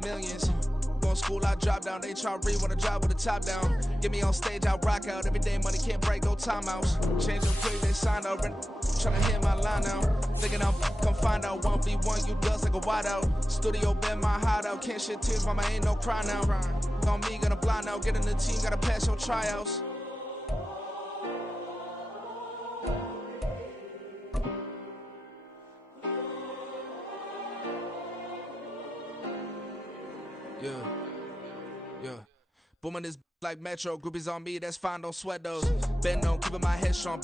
worth millions. Going school, I drop down. They try to read when I drive with the top down. Get me on stage, I rock out. Every day money can't break, no timeouts. Change them quick, they sign up. Tryna hit my line now. Thinking I'm come find out 1v1, you dust like a wideout. Studio been my hideout. Can't shed tears, mama ain't no cry now. On me, gonna blind out. Get in the team, gotta pass your tryouts. Yeah. Booming this like Metro. Groupies on me, that's fine, don't sweat those. Bend on, keeping my head strong.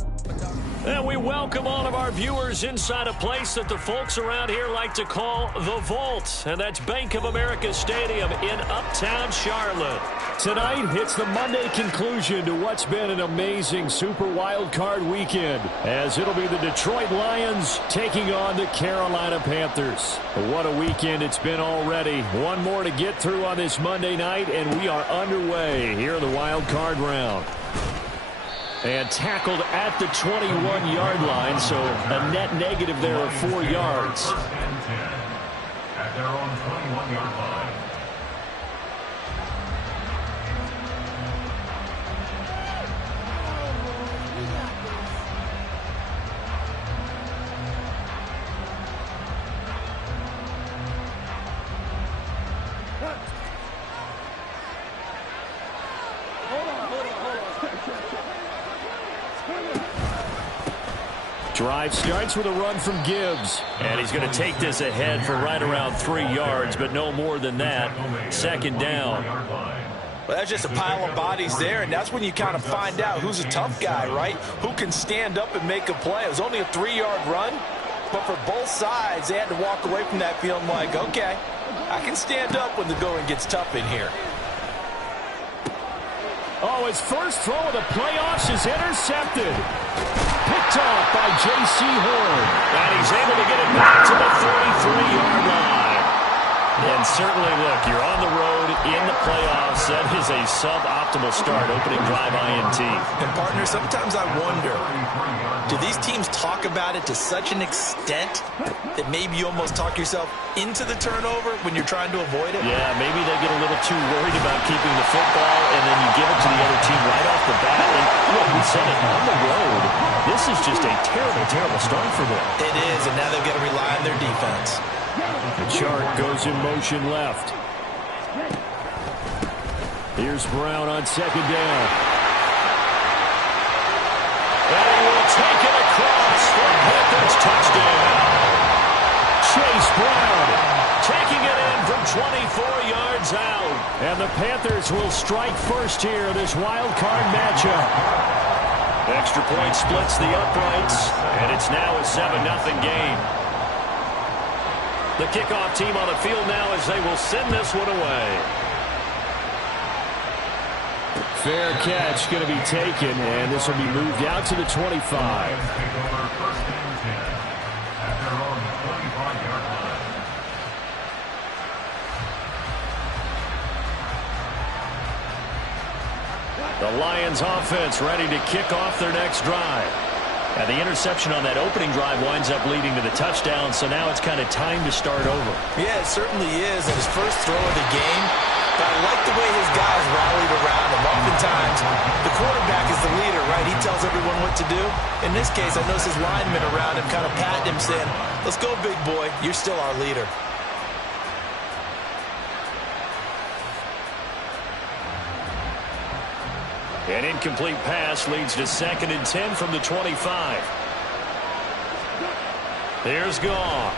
And we welcome all of our viewers inside a place that the folks around here like to call the Vault. And that's Bank of America Stadium in Uptown Charlotte. Tonight, it's the Monday conclusion to what's been an amazing Super Wild Card weekend, as it'll be the Detroit Lions taking on the Carolina Panthers. What a weekend it's been already. One more to get through on this Monday night, and we are underway here in the Wild Card round. And tackled at the 21-yard line, so a net negative there of 4 yards. At their own 21-yard line. Drive starts with a run from Gibbs. And he's going to take this ahead for right around 3 yards, but no more than that. Second down. Well, that's just a pile of bodies there, and that's when you kind of find out who's a tough guy, right? Who can stand up and make a play. It was only a 3-yard run, but for both sides, they had to walk away from that feeling like, okay, I can stand up when the going gets tough in here. Oh, his first throw of the playoffs is intercepted. Picked off by J.C. Horn. And he's able to get it back to the 33-yard line. And certainly, look, you're on the road in the playoffs. That is a suboptimal start, opening drive INT. And, partner, sometimes I wonder, do these teams talk about it to such an extent that maybe you almost talk yourself into the turnover when you're trying to avoid it? Yeah, maybe they get a little too worried about keeping the football, and then you give it to the other team right off the bat. And, look, we said it on the road. This is just a terrible, terrible start for them. It is, and now they've got to rely on their defense. The chart goes in motion left. Here's Brown on second down. And he will take it across for Panthers touchdown. Chase Brown Taking it in from 24 yards out. And the Panthers will strike first here in this wild card matchup. Extra point splits the uprights, and it's now a 7-0 game. The kickoff team on the field now as they will send this one away. Fair catch going to be taken, and this will be moved out to the 25. The Lions offense ready to kick off their next drive. And the interception on that opening drive winds up leading to the touchdown, so now it's kind of time to start over. Yeah, it certainly is. And his first throw of the game, but I like the way his guys rallied around him. Oftentimes, the quarterback is the leader, right? He tells everyone what to do. In this case, I noticed his linemen around him kind of patting him, saying, let's go, big boy. You're still our leader. An incomplete pass leads to 2nd and 10 from the 25. Here's Goff.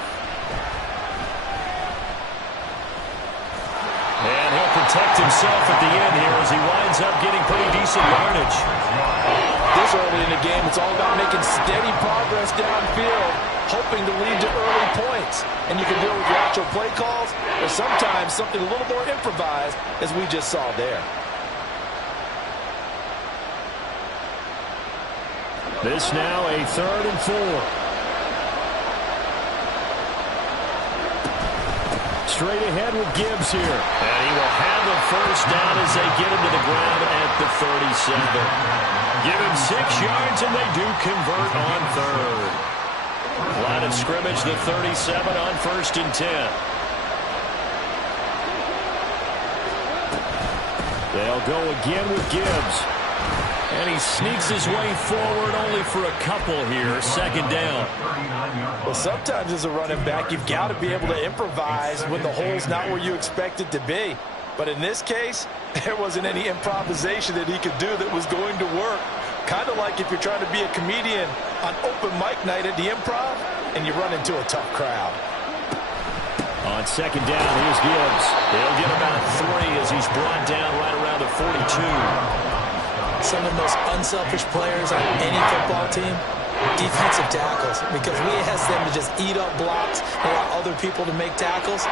And he'll protect himself at the end here as he winds up getting pretty decent yardage. This early in the game, it's all about making steady progress downfield, hoping to lead to early points. And you can do it with your actual play calls, or sometimes something a little more improvised, as we just saw there. This now a 3rd and 4. Straight ahead with Gibbs here. And he will have a first down as they get him to the ground at the 37. Give him 6 yards, and they do convert on 3rd. Line of scrimmage, the 37 on 1st and 10. They'll go again with Gibbs. And he sneaks his way forward only for a couple here. Second down. Well, sometimes as a running back, you've got to be able to improvise when the hole's not where you expect it to be. But in this case, there wasn't any improvisation that he could do that was going to work. Kind of like if you're trying to be a comedian on open mic night at the Improv and you run into a tough crowd. On second down, here's Gibbs. They'll get about 3 as he's brought down right around the 42. Some of the most unselfish players on any football team, defensive tackles, because we ask them to just eat up blocks and allow other people to make tackles.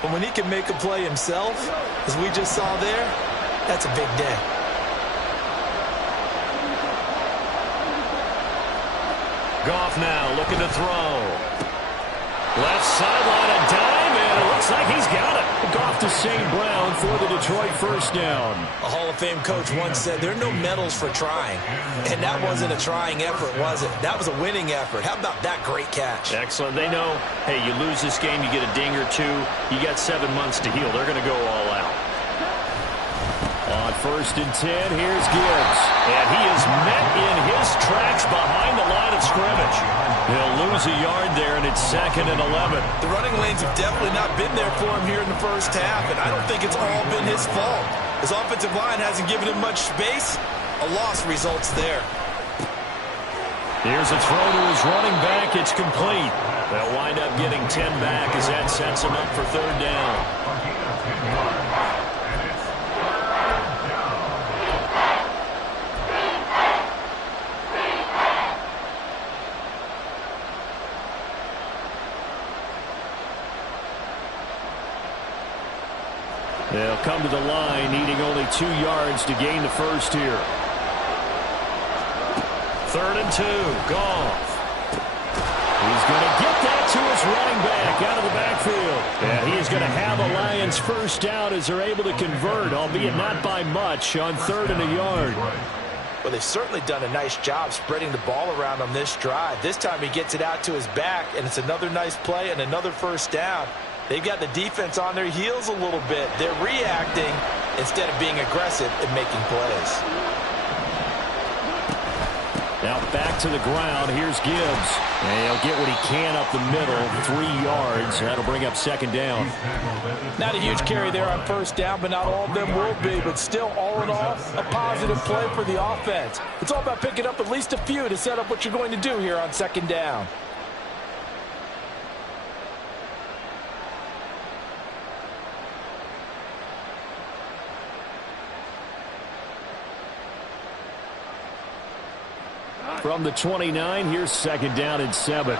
But when he can make a play himself, as we just saw there, that's a big day. Goff now looking to throw. Left sideline, a dime, and it looks like he's got it. Goff to St. Brown for the Detroit first down. A Hall of Fame coach once said there are no medals for trying. And that wasn't a trying effort, was it? That was a winning effort. How about that great catch? Excellent. They know, hey, you lose this game, you get a ding or two. You got 7 months to heal. They're going to go all out. On first and 10, here's Gibbs. And he is met in his tracks behind the line of scrimmage. He'll lose a yard there, and it's second and 11. The running lanes have definitely not been there for him here in the first half, and I don't think it's all been his fault. His offensive line hasn't given him much space. A loss results there. Here's a throw to his running back. It's complete. They'll wind up getting 10 back as that sets him up for third down. They'll come to the line, needing only 2 yards to gain the first here. Third and 2, Goff. He's going to get that to his running back out of the backfield. And he is going to have a Lions first down as they're able to convert, albeit not by much, on 3rd and a yard. Well, they've certainly done a nice job spreading the ball around on this drive. This time he gets it out to his back, and it's another nice play and another first down. They've got the defense on their heels a little bit. They're reacting instead of being aggressive and making plays. Now back to the ground. Here's Gibbs. And he'll get what he can up the middle. 3 yards. That'll bring up second down. Not a huge carry there on first down, but not all of them will be. But still, all in all, a positive play for the offense. It's all about picking up at least a few to set up what you're going to do here on second down. From the 29, here's second down and 7.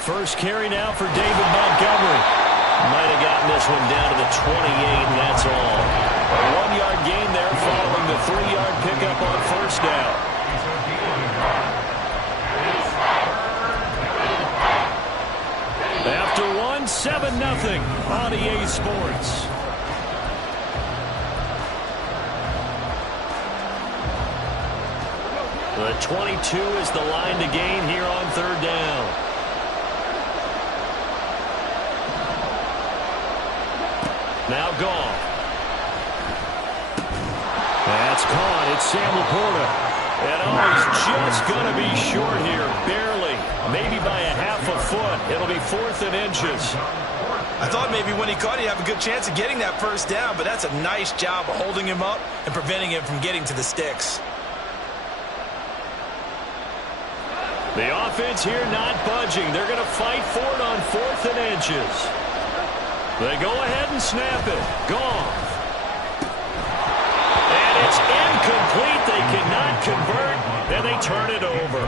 First carry now for David Montgomery. Might have gotten this one down to the 28, and that's all. A 1-yard gain there following the 3-yard pickup on first down. After 7-0 on EA Sports. The 22 is the line to gain here on third down. Now Goff. That's caught. It's Sam Laporta. And he's just going to be short here, barely, maybe by a half a foot. It'll be 4th and inches. I thought maybe when he caught, he'd have a good chance of getting that first down, but that's a nice job of holding him up and preventing him from getting to the sticks. The offense here not budging. They're going to fight for it on 4th and inches. They go ahead and snap it. Goff. It's incomplete. They cannot convert, and they turn it over.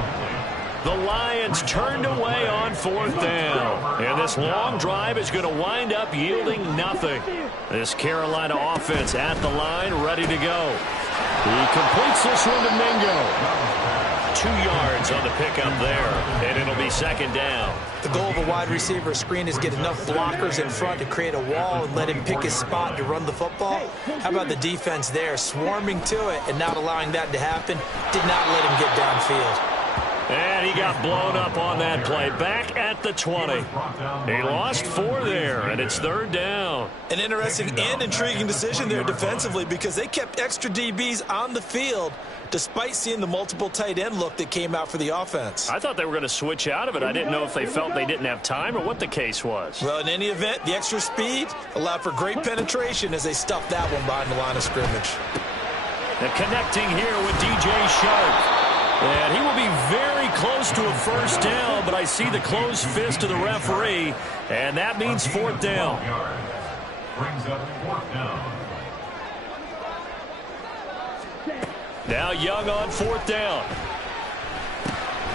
The Lions turned away on 4th down, and this long drive is going to wind up yielding nothing. This Carolina offense at the line, ready to go. He completes this one to Mingo. 2 yards on the pickup there, and it'll be second down. The goal of a wide receiver screen is get enough blockers in front to create a wall and let him pick his spot to run the football. How about the defense there, swarming to it and not allowing that to happen? Did not let him get downfield. And he got blown up on that play. Back at the 20. He lost 4 there, and it's 3rd down. An interesting and intriguing decision there defensively because they kept extra DBs on the field despite seeing the multiple tight end look that came out for the offense. I thought they were going to switch out of it. I didn't know if they felt they didn't have time or what the case was. Well, in any event, the extra speed allowed for great penetration as they stuffed that one behind the line of scrimmage. And connecting here with DJ Sharp. And he will be very close to a first down, but I see the closed fist of the referee, and that means 4th down. Brings up 4th down. Now Young on 4th down.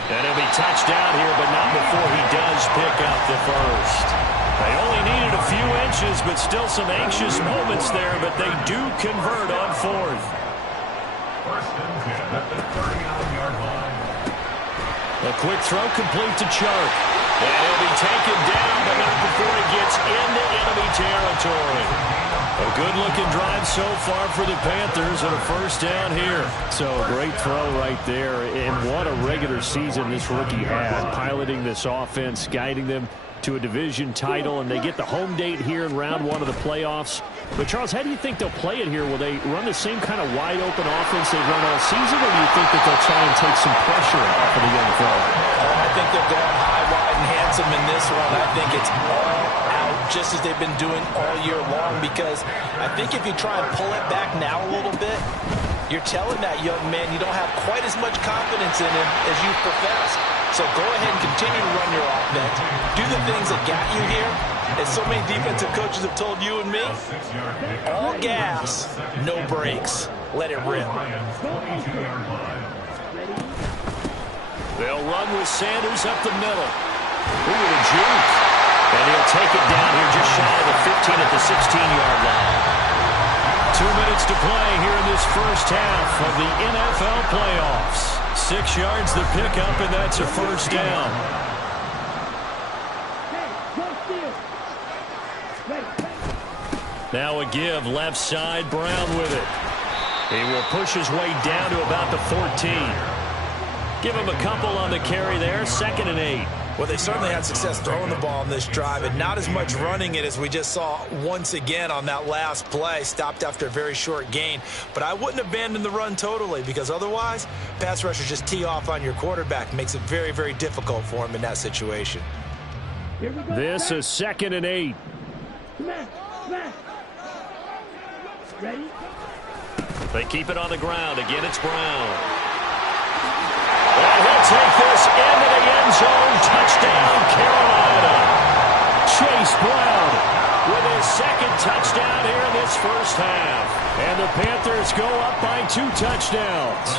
And he'll be touched down here, but not before he does pick up the first. They only needed a few inches, but still some anxious moments there, but they do convert on 4th. First and 10 at the 39-yard line. A quick throw complete to Chark. And he'll be taken down, but not before he gets into enemy territory. A good-looking drive so far for the Panthers and a first down here. So great throw right there. And what a regular season this rookie had, piloting this offense, guiding them to a division title, and they get the home date here in round 1 of the playoffs. But, Charles, how do you think they'll play it here? Will they run the same kind of wide-open offense they've run all season, or do you think that they'll try and take some pressure off of the young fella? I think they're going high, wide, and handsome in this one. I think it's all out, just as they've been doing all year long, because I think if you try and pull it back now a little bit, you're telling that young man you don't have quite as much confidence in him as you profess. So go ahead and continue to run your offense. Do the things that got you here. As so many defensive coaches have told you and me, all gas, no brakes. Let it rip. They'll run with Sanders up the middle. Ooh, a juke. And he'll take it down here just shy of the 15 at the 16-yard line. 2 minutes to play here in this first half of the NFL playoffs. 6 yards the pickup, and that's a first down. Now a give, left side, Brown with it. He will push his way down to about the 14. Give him a couple on the carry there, 2nd and 8. Well, they certainly had success throwing the ball on this drive, and not as much running it as we just saw once again on that last play. Stopped after a very short gain. But I wouldn't abandon the run totally, because otherwise, pass rushers just tee off on your quarterback. Makes it very, very difficult for him in that situation. This is 2nd and 8. Ready? They keep it on the ground. Again, it's Brown. And he'll take this into the end zone. Touchdown, Carolina. Chase Brown with his 2nd touchdown here in this first half. And the Panthers go up by 2 touchdowns.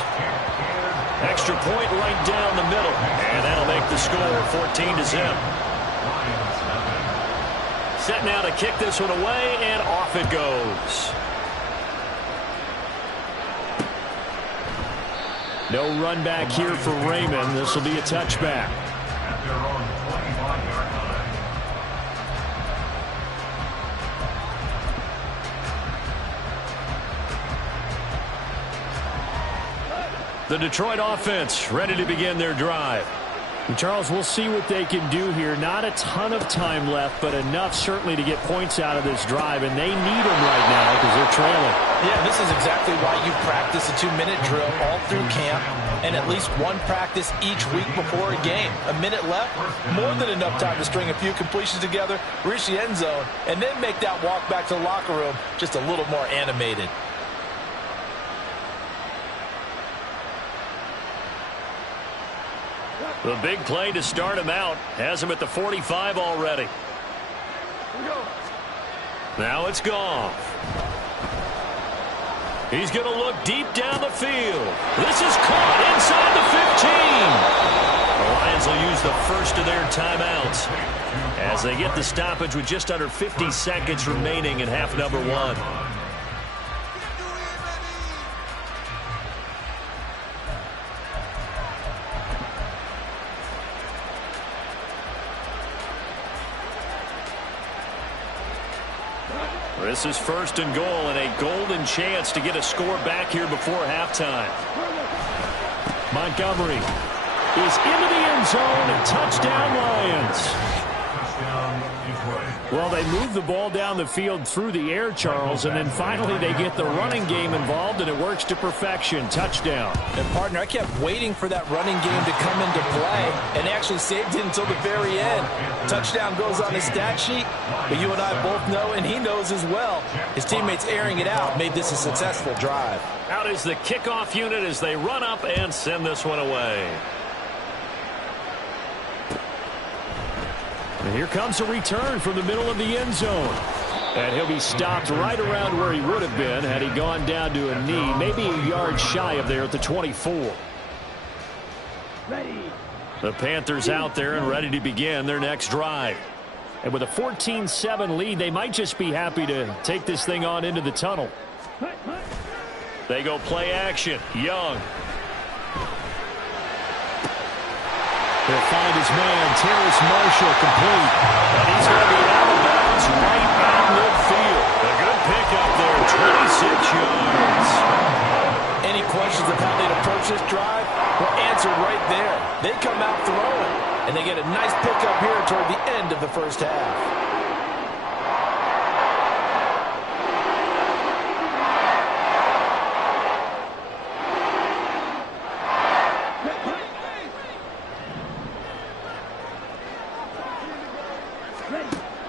Extra point right down the middle. And that'll make the score 14-0. Set now to kick this one away, and off it goes. No run back here for Raymond. This will be a touchback. At their own 25-yard line. The Detroit offense ready to begin their drive. And Charles, we'll see what they can do here. Not a ton of time left, but enough certainly to get points out of this drive, and they need them right now because they're trailing. Yeah, this is exactly why you practice a 2-minute drill all through camp and at least one practice each week before a game. A minute left, more than enough time to string a few completions together, reach the end zone, and then make that walk back to the locker room just a little more animated. The big play to start him out has him at the 45 already. Now it's Goff. He's going to look deep down the field. This is caught inside the 15. The Lions will use the first of their timeouts as they get the stoppage with just under 50 seconds remaining in half number 1. This is 1st and goal and a golden chance to get a score back here before halftime. Montgomery is into the end zone. Touchdown, Lions. Well, they move the ball down the field through the air, Charles, and then finally they get the running game involved, and it works to perfection. Touchdown. And, partner, I kept waiting for that running game to come into play, and actually saved it until the very end. Touchdown goes on the stat sheet, but you and I both know, and he knows as well, his teammates airing it out made this a successful drive. Out is the kickoff unit as they run up and send this one away. And here comes a return from the middle of the end zone. And he'll be stopped right around where he would have been had he gone down to a knee, maybe a yard shy of there at the 24. The Panthers out there and ready to begin their next drive. And with a 14-7 lead, they might just be happy to take this thing on into the tunnel. They go play action. Young. He'll find his man, Terrace Marshall, complete. And he's going to be out of bounds right at midfield. A good pickup there, 26 yards. Any questions of how they'd approach this drive? Well, answered right there. They come out throwing, and they get a nice pickup here toward the end of the first half.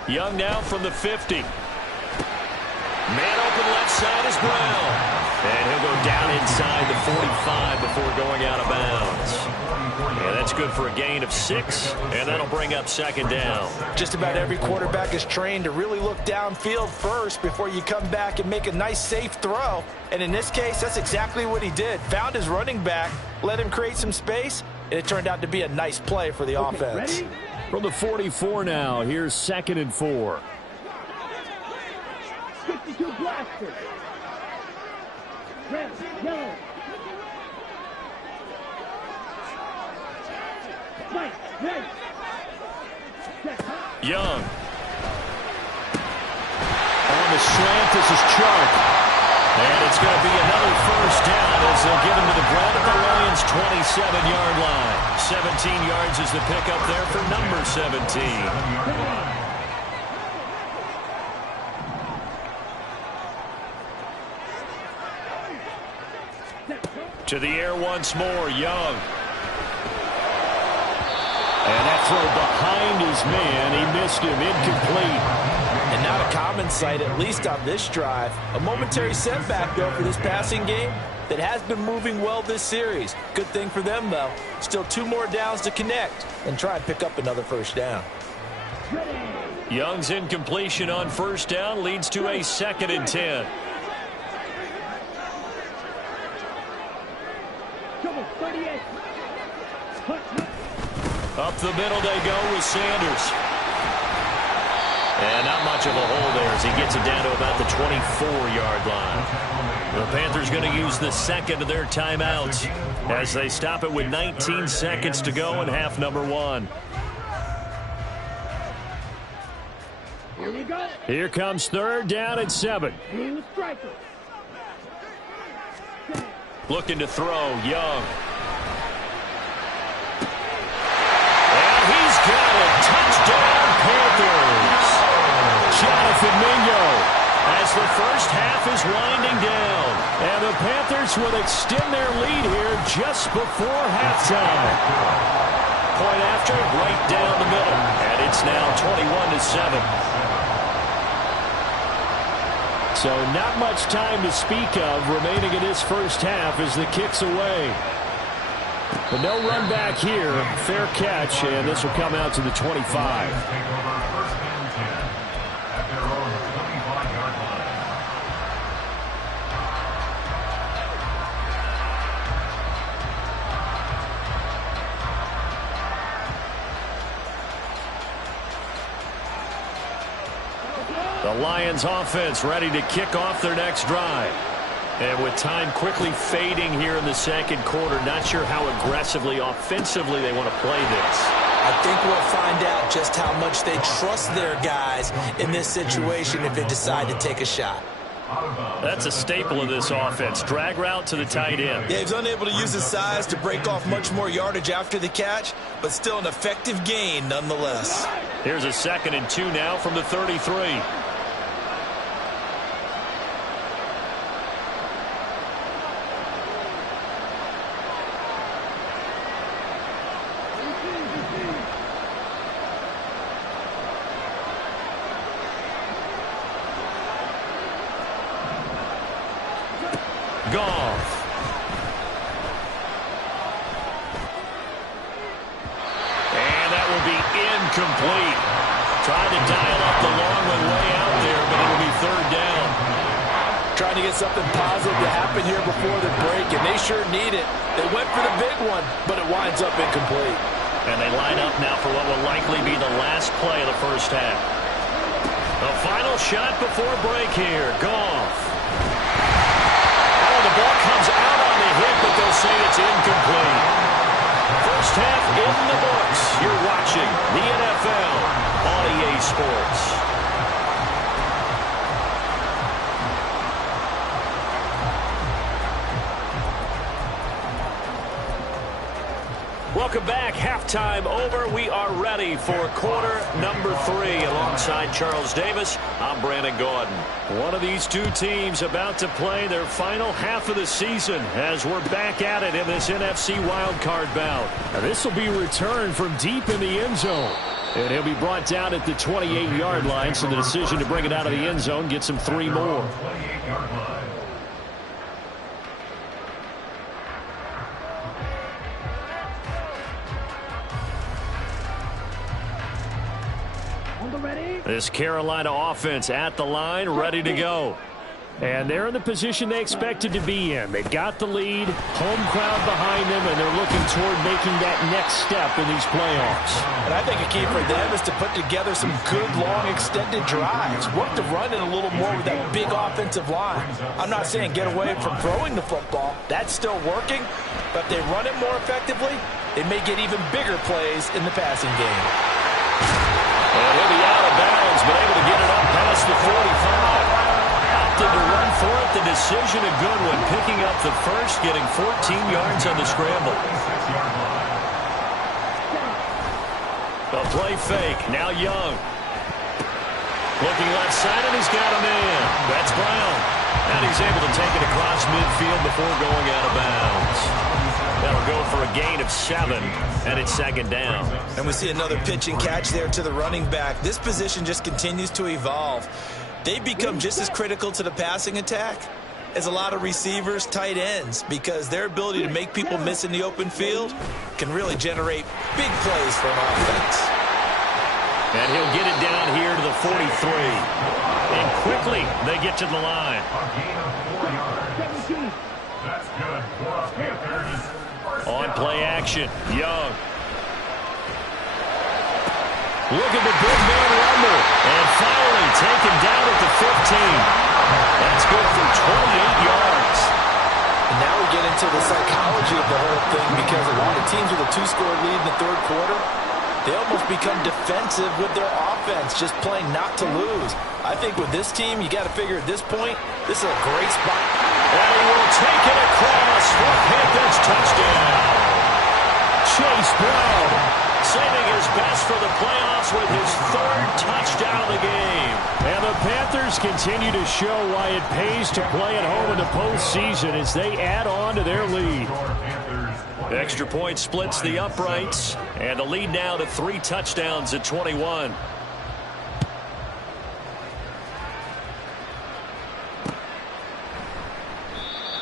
Young now from the 50. Man open left side is Brown. And he'll go down inside the 45 before going out of bounds. And that's good for a gain of 6, and that'll bring up second down. Just about every quarterback is trained to really look downfield first before you come back and make a nice, safe throw. And in this case, that's exactly what he did. Found his running back, let him create some space, and it turned out to be a nice play for the offense. Ready? From the 44 now, here's 2nd and 4. 52 blaster. Red, yellow. White, red. Young. On the slant, this is Chark. And it's going to be another first down as they'll get him to the ground at the Lions' 27-yard line. 17 yards is the pickup there for number 17. To the air once more, Young. And that throw behind his man, he missed him, incomplete. And not a common sight, at least on this drive. A momentary setback, though, for this passing game that has been moving well this series. Good thing for them, though. Still 2 more downs to connect and try and pick up another first down. Young's incompletion on first down leads to a 2nd and 10. Up the middle they go with Sanders. And not much of a hole there as he gets it down to about the 24-yard line. The Panthers going to use the second of their timeouts as they stop it with 19 seconds to go in half number 1. Here we go. Here comes 3rd down and 7. Blue striker. Looking to throw, Young. And he's got it. Touchdown, Panthers. Jonathan Mingo as the first half is winding down. And the Panthers will extend their lead here just before halftime. Point after, right down the middle. And it's now 21-7. So not much time to speak of remaining in this first half as the kick's away. But no run back here. Fair catch, and this will come out to the 25. The Lions offense ready to kick off their next drive. And with time quickly fading here in the second quarter, not sure how aggressively, offensively they want to play this. I think we'll find out just how much they trust their guys in this situation if they decide to take a shot. That's a staple of this offense. Drag route to the tight end. Yeah, he's unable to use his size to break off much more yardage after the catch, but still an effective gain nonetheless. Here's a 2nd and 2 now from the 33. Goff. And that will be incomplete. Tried to dial up the long one way out there, but it'll be 3rd down. Trying to get something positive to happen here before the break, and they sure need it. They went for the big one, but it winds up incomplete. And they line up now for what will likely be the last play of the first half. The final shot before break here. Goff. The ball comes out on the hit, but they'll say it's incomplete. First half in the books. You're watching the NFL on EA Sports. Welcome back. Halftime over. We are ready for quarter number 3. Alongside Charles Davis, I'm Brandon Gaudin. One of these two teams about to play their final half of the season as we're back at it in this NFC wildcard bout. Now this will be returned from deep in the end zone. And he'll be brought down at the 28-yard line, so the decision to bring it out of the end zone gets him 3 more. This Carolina offense at the line, ready to go. And they're in the position they expected to be in. They've got the lead, home crowd behind them, and they're looking toward making that next step in these playoffs. And I think a key for them is to put together some good, long, extended drives. Work the run in a little more with that big offensive line. I'm not saying get away from throwing the football. That's still working. But if they run it more effectively, they may get even bigger plays in the passing game. And he'll be out of bounds, but able to get it up past the 45. Opted to run for it. The decision a good one. Picking up the first, getting 14 yards on the scramble. A play fake. Now Young. Looking left side, and he's got a man. That's Brown. And he's able to take it across midfield before going out of bounds. That'll go for a gain of 7, and it's 2nd down. And we see another pitch and catch there to the running back. This position just continues to evolve. They become just as critical to the passing attack as a lot of receivers, tight ends, because their ability to make people miss in the open field can really generate big plays for an offense. And he'll get it down here to the 43. And quickly, they get to the line. That's good for Panthers. On play action, Young. Look at the big man rumble. And finally taken down at the 15. That's good for 28 yards. And now we get into the psychology of the whole thing, because a lot of teams with a 2-score lead in the 3rd quarter, they almost become defensive with their offense, just playing not to lose. I think with this team, you got to figure at this point, this is a great spot. And he will take it across for Panthers touchdown. Chase Brown saving his best for the playoffs with his 3rd touchdown of the game. And the Panthers continue to show why it pays to play at home in the postseason as they add on to their lead. Extra point splits the uprights, and the lead now to 3 touchdowns at 21.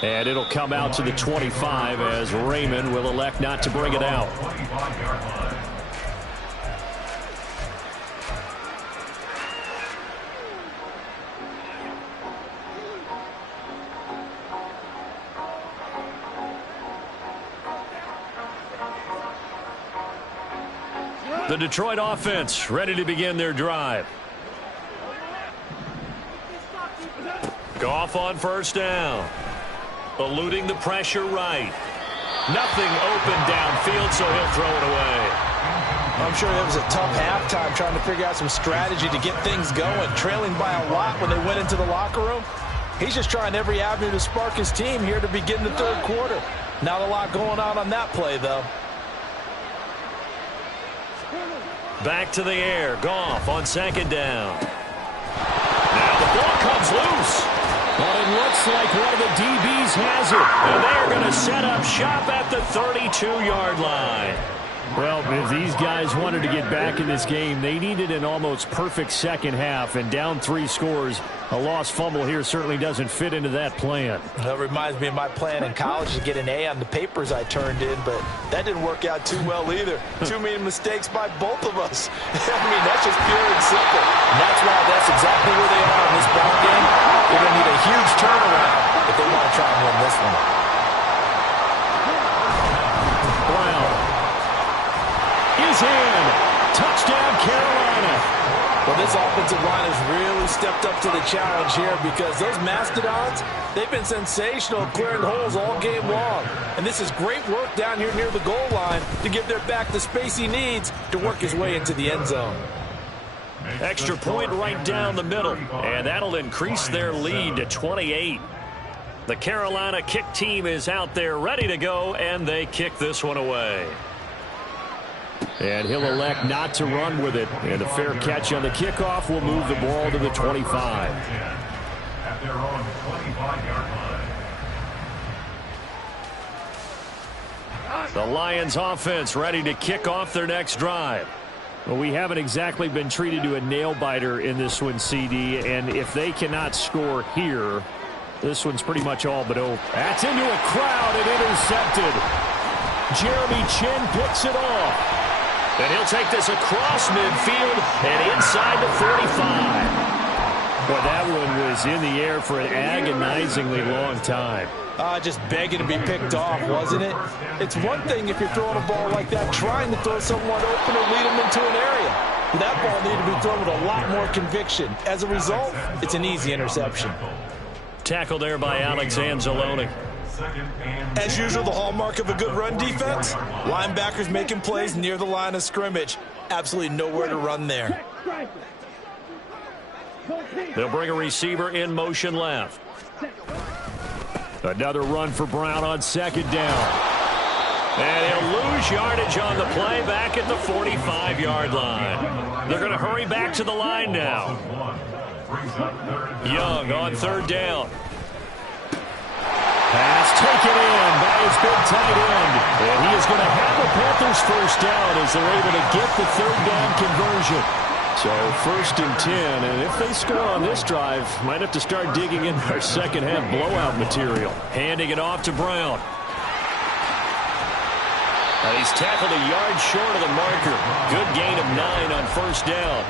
And it'll come out to the 25 as Raymond will elect not to bring it out. The Detroit offense ready to begin their drive. Goff on 1st down. Eluding the pressure right. Nothing open downfield, so he'll throw it away. I'm sure it was a tough halftime trying to figure out some strategy to get things going. Trailing by a lot when they went into the locker room. He's just trying every avenue to spark his team here to begin the third quarter. Not a lot going on that play, though. Back to the air. Goff on second down. Now the ball comes loose. Well, it looks like one of the DBs has it. And they're going to set up shop at the 32-yard line. Well, if these guys wanted to get back in this game, they needed an almost perfect second half, and down 3 scores. A lost fumble here certainly doesn't fit into that plan. That reminds me of my plan in college to get an A on the papers I turned in, but that didn't work out too well either. Too many mistakes by both of us. I mean, that's just pure and simple. And that's why that's exactly where they are in this ball game. They're going to need a huge turnaround if they want to try and win this one. Brown is in. Touchdown, Carolina. Well, this offensive line has really stepped up to the challenge here because those Mastodons, they've been sensational clearing holes all game long. And this is great work down here near the goal line to give their back the space he needs to work his way into the end zone. Extra point right down the middle, and that'll increase their lead to 28. The Carolina kick team is out there ready to go, and they kick this one away. And he'll elect not to run with it. And a fair catch on the kickoff will move the ball to the 25. At their own 25-yard line. The Lions offense ready to kick off their next drive. Well, we haven't exactly been treated to a nail-biter in this one, CD. And if they cannot score here, this one's pretty much all but over. That's into a crowd and intercepted. Jeremy Chin picks it off. And he'll take this across midfield and inside the 45. Boy, that one was in the air for an agonizingly long time. Just begging to be picked off, wasn't it? It's one thing if you're throwing a ball like that, trying to throw someone open or lead them into an area. But that ball needed to be thrown with a lot more conviction. As a result, it's an easy interception. Tackle there by Alex Anzalone. As usual, the hallmark of a good run defense, linebackers making plays near the line of scrimmage. Absolutely nowhere to run there. They'll bring a receiver in motion left. Another run for Brown on second down. And he'll lose yardage on the play back at the 45-yard line. They're going to hurry back to the line now. Young on third down. Pass taken in by his big tight end. And he is going to have the Panthers first down as they're able to get the third down conversion. So 1st and 10, and if they score on this drive, might have to start digging in our second half blowout material. Handing it off to Brown. And he's tackled a yard short of the marker. Good gain of 9 on first down.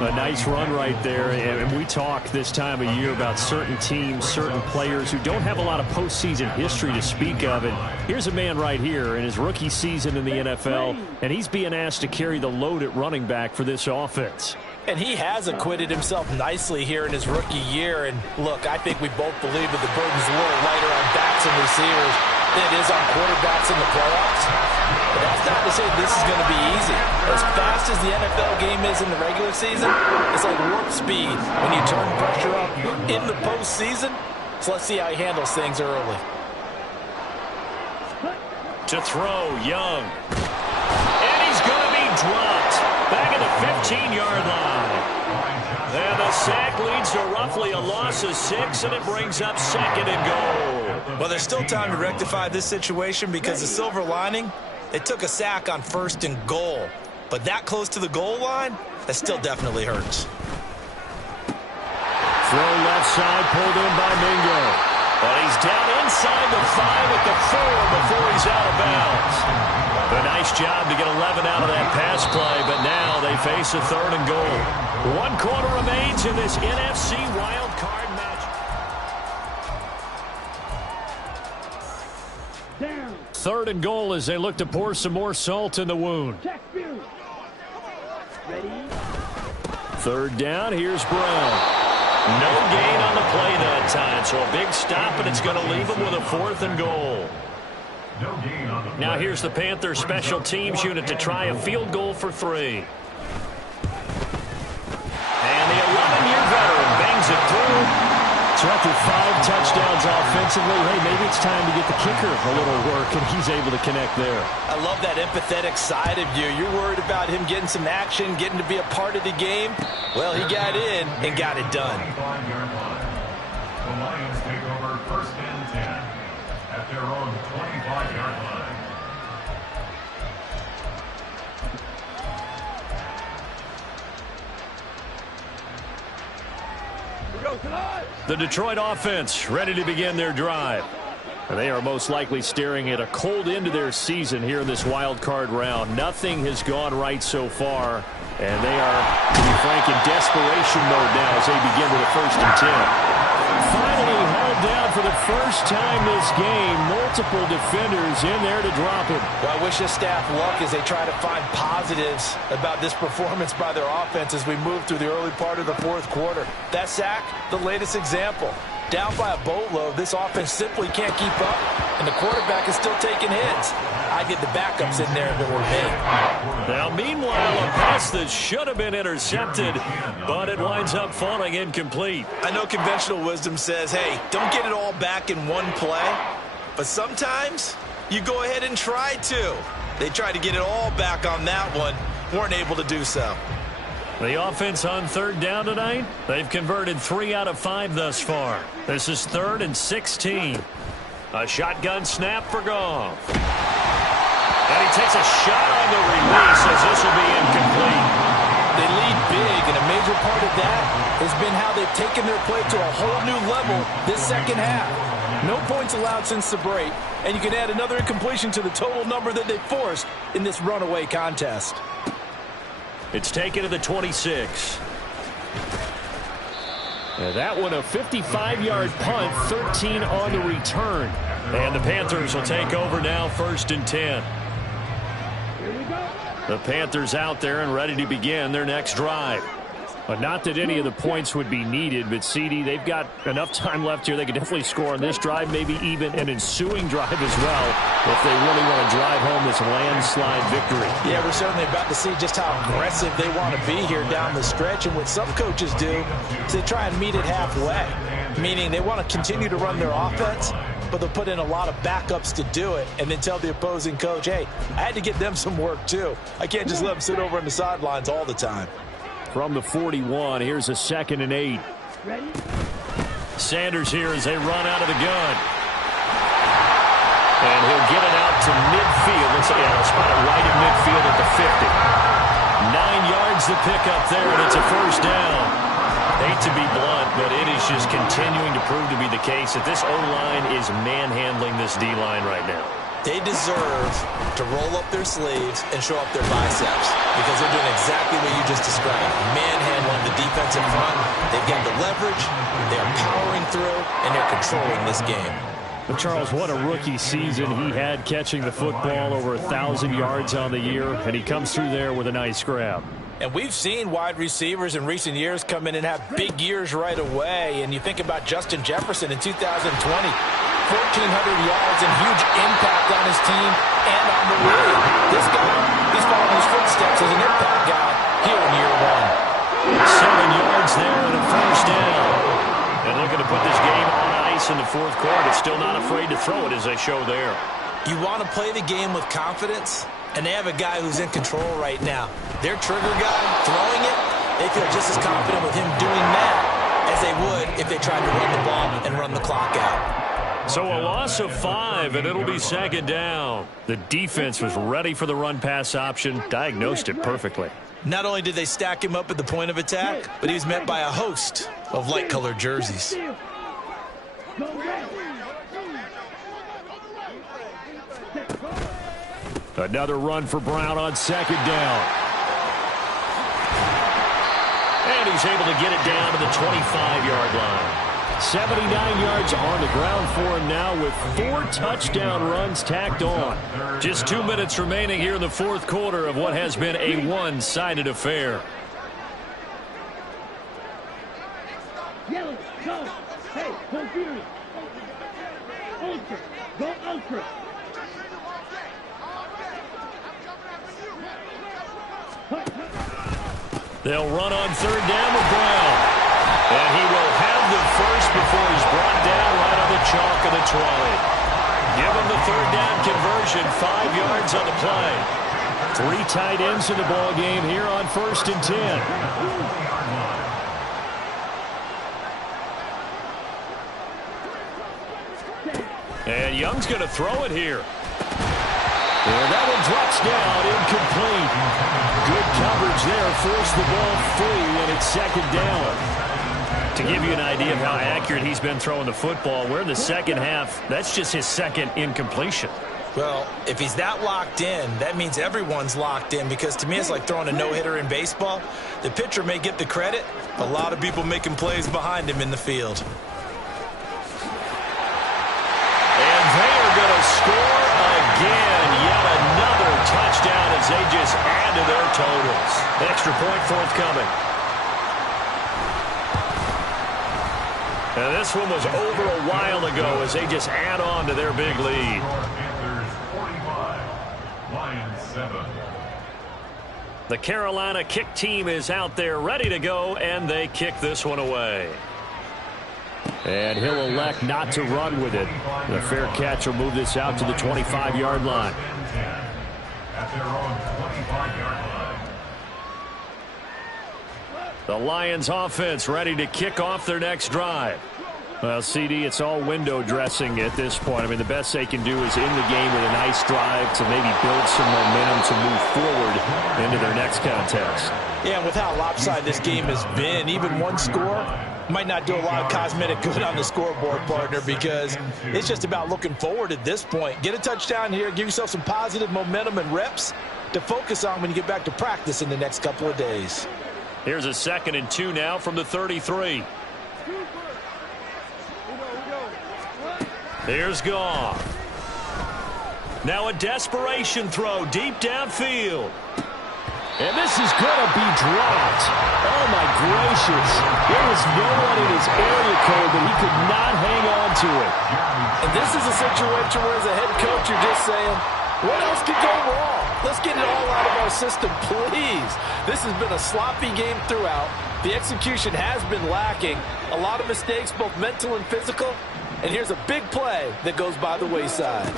A nice run right there, and we talk this time of year about certain teams, certain players who don't have a lot of postseason history to speak of. And here's a man right here in his rookie season in the NFL, and he's being asked to carry the load at running back for this offense. And he has acquitted himself nicely here in his rookie year. And look, I think we both believe that the burden's a little lighter on backs and receivers than it is on quarterbacks in the playoffs. But that's not to say this is going to be easy. As fast as the NFL game is in the regular season, it's like warp speed when you turn pressure up in the postseason. So let's see how he handles things early. To throw, Young. And he's going to be dropped. Back at the 15-yard line. And the sack leads to roughly a loss of 6, and it brings up 2nd and goal. Well, there's still time to rectify this situation because the silver lining, they took a sack on 1st and goal. But that close to the goal line, that still definitely hurts. Throw left side, pulled in by Mingo. But he's down inside the 5 at the 4 before he's out of bounds. A nice job to get 11 out of that pass play, but now they face a 3rd and goal. 1 quarter remains in this NFC wild card match. Down. 3rd and goal as they look to pour some more salt in the wound. Check view. Ready? 3rd down, here's Brown. No gain on the play that time, so a big stop, and it's going to leave them with a 4th and goal. Now here's the Panthers special teams unit to try a field goal for 3. And the 11-year veteran bangs it through. So after 5 touchdowns offensively, hey, maybe it's time to get the kicker a little work, and he's able to connect there. I love that empathetic side of you. You're worried about him getting some action, getting to be a part of the game. Well, he got in and got it done. The Lions take over 1st and 10 at their own 25-yard line. The Detroit offense ready to begin their drive. They are most likely staring at a cold end to their season here in this wild card round. Nothing has gone right so far, and they are, to be frank, in desperation mode now as they begin with a 1st and 10. Finally held down for the first time this game. Multiple defenders in there to drop him. Well, I wish this staff luck as they try to find positives about this performance by their offense as we move through the early part of the 4th quarter. That sack, the latest example. Down by a boatload, this offense simply can't keep up, and the quarterback is still taking hits. I'd get the backups in there if it were me. Now, meanwhile, a pass that should have been intercepted, but it winds up falling incomplete. I know conventional wisdom says, hey, don't get it all back in one play, but sometimes you go ahead and try to. They tried to get it all back on that one, weren't able to do so. The offense on 3rd down tonight, they've converted 3 out of 5 thus far. This is 3rd and 16. A shotgun snap for Goff. And he takes a shot on the release as this will be incomplete. They lead big, and a major part of that has been how they've taken their play to a whole new level this 2nd half. No points allowed since the break, and you can add another incompletion to the total number that they forced in this runaway contest. It's taken to the 26. And that one a 55-yard punt, 13 on the return. And the Panthers will take over now, 1st and 10. The Panthers out there and ready to begin their next drive. But not that any of the points would be needed, but CD, they've got enough time left here. They could definitely score on this drive, maybe even an ensuing drive as well, if they really want to drive home this landslide victory. Yeah, we're certainly about to see just how aggressive they want to be here down the stretch. And what some coaches do is they try and meet it halfway, meaning they want to continue to run their offense, but they'll put in a lot of backups to do it and then tell the opposing coach, hey, I had to get them some work too. I can't just let them sit over on the sidelines all the time. From the 41, here's a 2nd and 8. Sanders here as they run out of the gun. And he'll get it out to midfield. Let's spot it right in midfield at the 50. 9 yards to pick up there, and it's a 1st down. Hate to be blunt, but it is just continuing to prove to be the case that this O-line is manhandling this D-line right now. They deserve to roll up their sleeves and show up their biceps because they're doing exactly what you just described. Manhandling the defensive front. They've got the leverage. They're powering through, and they're controlling this game. But Charles, what a rookie season he had catching the football, over 1,000 yards on the year, and he comes through there with a nice grab. And we've seen wide receivers in recent years come in and have big years right away. And you think about Justin Jefferson in 2020. 1,400 yards and huge impact on his team and on the league. This guy, he's following his footsteps as an impact guy here in year 1. 7 yards there and a 1st down. And looking to put this game on ice in the 4th quarter. Still not afraid to throw it as they show there. You want to play the game with confidence, and they have a guy who's in control right now. Their trigger guy throwing it, they feel just as confident with him doing that as they would if they tried to run the ball and run the clock out. So a loss of 5, and it'll be 2nd down. The defense was ready for the run-pass option, diagnosed it perfectly. Not only did they stack him up at the point of attack, but he was met by a host of light-colored jerseys. Another run for Brown on 2nd down. And he's able to get it down to the 25-yard line. 79 yards on the ground for him now with 4 touchdown runs tacked on. Just 2 minutes remaining here in the 4th quarter of what has been a one-sided affair. Yellow, go. Hey, go Fury. Ultra, go Ultra. They'll run on 3rd down with Brown. And he will have the first just before he's brought down right on the chalk of the 20. Give him the third down conversion, 5 yards on the play. 3 tight ends in the ball game here on 1st and 10. And Young's going to throw it here. And that one drops down, incomplete. Good coverage there, forced the ball free, and it's 2nd down. To give you an idea of how accurate he's been throwing the football, we're in the second half. That's just his 2nd incompletion. Well, if he's that locked in, that means everyone's locked in, because to me it's like throwing a no-hitter in baseball. The pitcher may get the credit, a lot of people making plays behind him in the field. And they are going to score again. Yet another touchdown as they just add to their totals. Extra point forthcoming. And this one was over a while ago as they just add on to their big lead. Panthers 45, Lions 7. The Carolina kick team is out there ready to go, and they kick this one away. And he'll elect not to run with it. The fair catch will move this out to the 25-yard line. At their own 25-yard line. The Lions offense ready to kick off their next drive. Well, CD, it's all window dressing at this point. I mean, the best they can do is in the game with a nice drive to maybe build some momentum to move forward into their next contest. Yeah, and with how lopsided this game has been, even one score might not do a lot of cosmetic good on the scoreboard, partner, because it's just about looking forward at this point. Get a touchdown here, give yourself some positive momentum and reps to focus on when you get back to practice in the next couple of days. Here's a 2nd and 2 now from the 33. Here's Goff. Now a desperation throw deep downfield. And this is going to be dropped. Oh, my gracious. There was no one in his area code, but he could not hang on to it. And this is a situation where, as a head coach, you're just saying, what else could go wrong? Let's get it all out of our system, please. This has been a sloppy game throughout. The execution has been lacking. A lot of mistakes, both mental and physical. And here's a big play that goes by the wayside.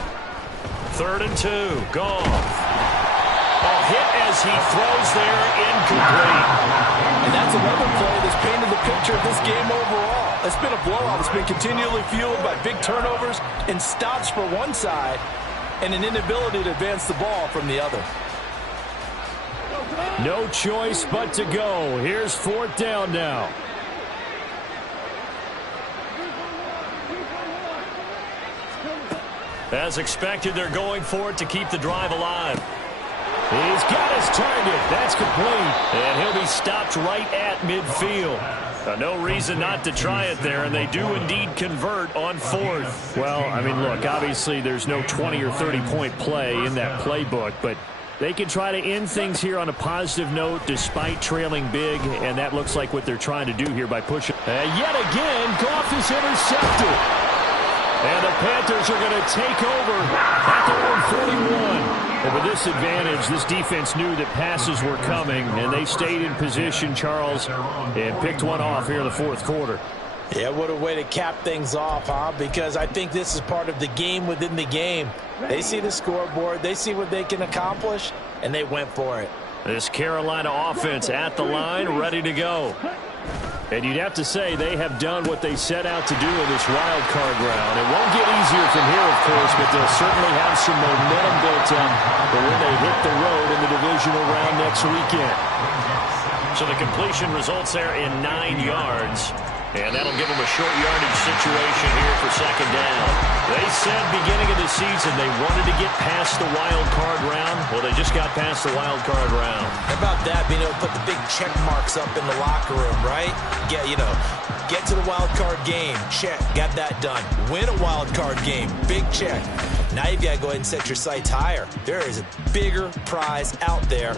3rd and 2. Goff. A hit as he throws there, incomplete. And that's another play that's painted the picture of this game overall. It's been a blowout that's been continually fueled by big turnovers and stops for one side and an inability to advance the ball from the other. No choice but to go. Here's 4th down now. As expected, they're going for it to keep the drive alive. He's got his target. That's complete. And he'll be stopped right at midfield. No reason not to try it there, and they do indeed convert on 4th. Well, I mean, look, obviously there's no 20 or 30-point play in that playbook, but they can try to end things here on a positive note despite trailing big, and that looks like what they're trying to do here by pushing. Yet again, Goff is intercepted. And the Panthers are going to take over at their own 41. And with this advantage, this defense knew that passes were coming, and they stayed in position, Charles, and picked one off here in the 4th quarter. Yeah, what a way to cap things off, huh? Because I think this is part of the game within the game. They see the scoreboard, they see what they can accomplish, and they went for it. This Carolina offense at the line, ready to go. And you'd have to say they have done what they set out to do in this wild card round. It won't get easier from here, of course, but they'll certainly have some momentum built up for when they hit the road in the divisional round next weekend. So the completion results there in 9 yards. And that'll give them a short yardage situation here for 2nd down. They said beginning of the season they wanted to get past the wild card round. Well, they just got past the wild card round. How about that, being able to put the big check marks up in the locker room, right? Get to the wild card game, check, got that done. Win a wild card game, big check. Now you've got to go ahead and set your sights higher. There is a bigger prize out there